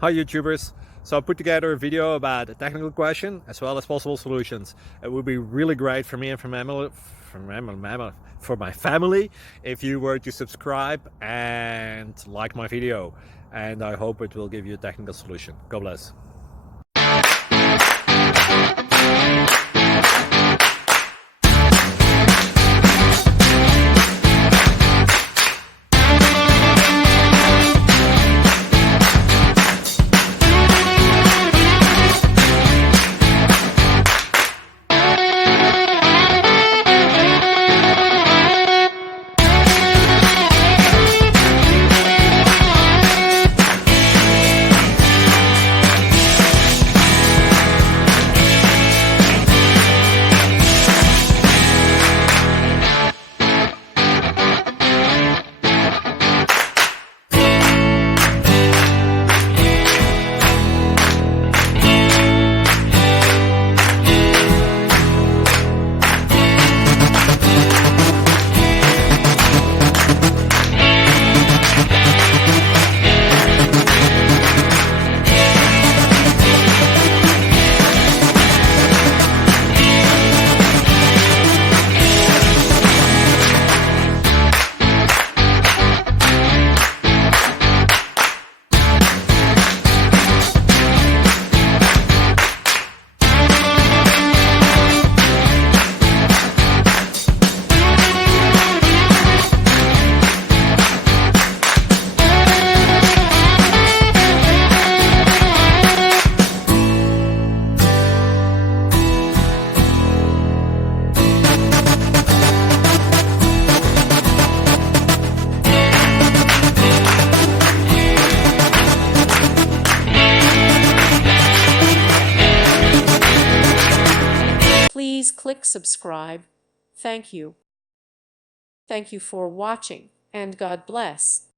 Hi YouTubers! So I put together a video about a technical question as well as possible solutions. It would be really great for me and for my family if you were to subscribe and like my video, and I hope it will give you a technical solution. God bless. Please click subscribe. Thank you. Thank you for watching, and God bless.